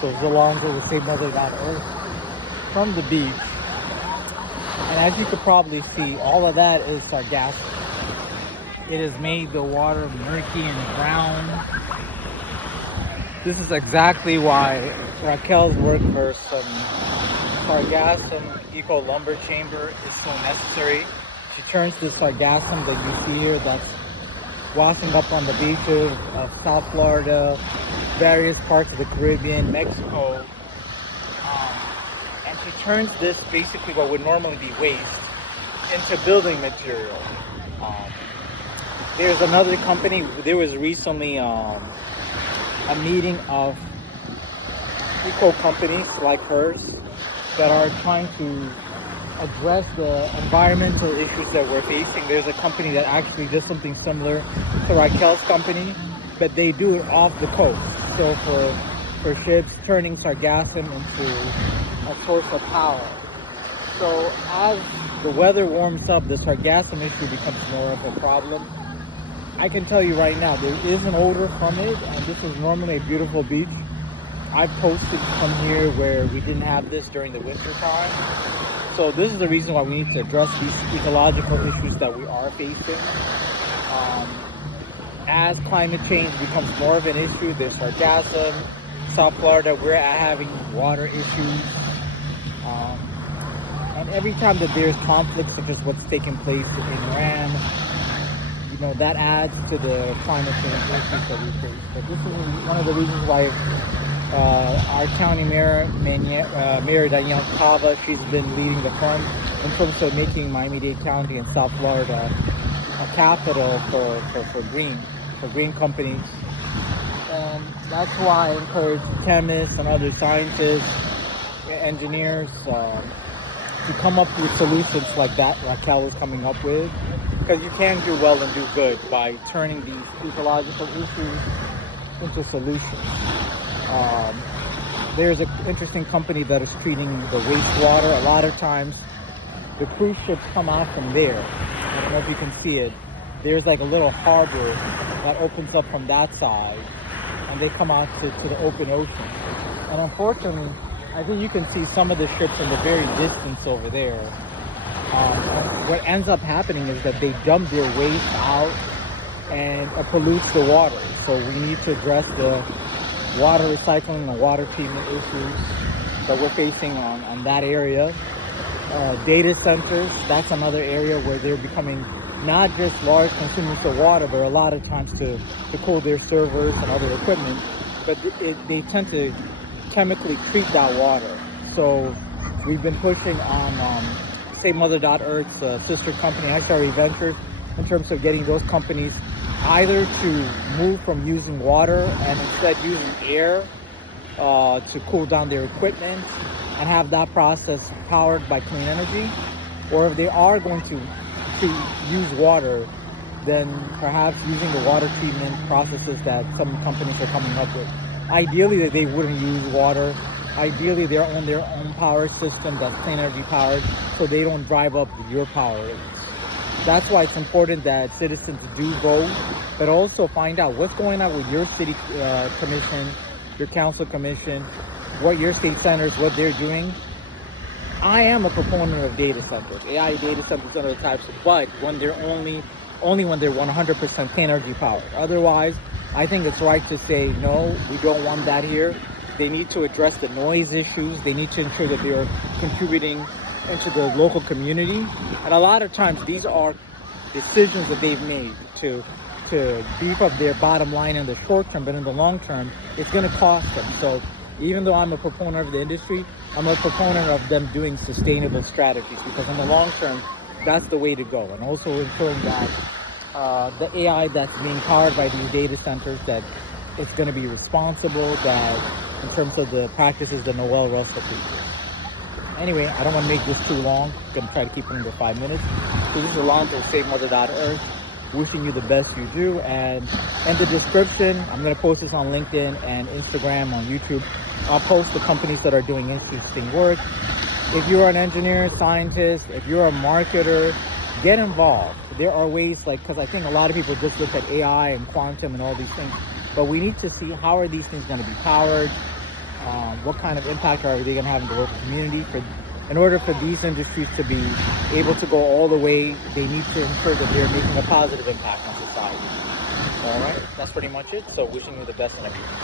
So Zalonga will say Mother God Earth from the beach. And as you could probably see, all of that is Sargassum. It has made the water murky and brown. This is exactly why Raquel's work for some Sargassum eco lumber chamber is so necessary. She turns this Sargassum that you see here that's washing up on the beaches of South Florida, various parts of the Caribbean, Mexico, and she turns this basically what would normally be waste into building material. There's another company, there was recently a meeting of eco companies like hers that are trying to address the environmental issues that we're facing. There's a company that actually does something similar to Raquel's company, but they do it off the coast. So for ships, turning Sargassum into a source of power. So as the weather warms up, the Sargassum issue becomes more of a problem. I can tell you right now, there is an odor from it, and this is normally a beautiful beach. I posted from here where we didn't have this during the winter time. So this is the reason why we need to address these ecological issues that we are facing. As climate change becomes more of an issue, there's Sargassum, South Florida, we're having water issues. And every time that there's conflicts such as what's taking place in Iran, you know, that adds to the climate change issues that we face. So this is one of the reasons why our county mayor, Mayor Danielle Cava, she's been leading the front in terms of making Miami-Dade County and South Florida a capital for green companies. And that's why I encourage chemists and other scientists, engineers, to come up with solutions like that Raquel is coming up with. Because you can do well and do good by turning these ecological issues into solutions. There's an interesting company that is treating the wastewater. A lot of times the cruise ships come out from there. I don't know if you can see it. There's like a little harbor that opens up from that side, and they come out to the open ocean. And unfortunately, I think you can see some of the ships in the very distance over there. What ends up happening is that they dump their waste out and it pollutes the water. So we need to address the water recycling and water treatment issues that we're facing on that area. Data centers, that's another area where they're becoming not just large consumers of water, but a lot of times to cool their servers and other equipment, but they tend to chemically treat that water. So we've been pushing on Save Mother.Earth's sister company, XRE Ventures, in terms of getting those companies either to move from using water and instead using air to cool down their equipment and have that process powered by clean energy, or if they are going to use water, then perhaps using the water treatment processes that some companies are coming up with. Ideally, that they wouldn't use water. Ideally, they're on their own power system that's clean energy powered, so they don't drive up your power rates. That's why it's important that citizens do vote, but also find out what's going on with your city commission, your council commission, what your state senators, what they're doing. I am a proponent of data centers, AI data centers and other types, but when they're only when they're 100% clean energy powered. Otherwise, I think it's right to say, no, we don't want that here. They need to address the noise issues. They need to ensure that they are contributing into the local community. And a lot of times these are decisions that they've made to beef up their bottom line in the short term, but in the long term, it's going to cost them. So even though I'm a proponent of the industry, I'm a proponent of them doing sustainable strategies, because in the long term, that's the way to go. And also ensuring that the AI that's being powered by these data centers, that it's going to be responsible, that in terms of the practices that Noel Russell teaches. Anyway, I don't want to make this too long. I'm going to try to keep it under 5 minutes. So this is Alonzo, Save Mother.Earth, wishing you the best you do. And in the description, I'm going to post this on LinkedIn and Instagram, on YouTube. I'll post the companies that are doing interesting work. If you're an engineer, scientist, if you're a marketer, get involved. There are ways, because I think a lot of people just look at AI and quantum and all these things, but we need to see how are these things going to be powered, what kind of impact are they going to have in the local community. In order for these industries to be able to go all the way, they need to ensure that they're making a positive impact on society. All right, that's pretty much it. So wishing you the best in everything.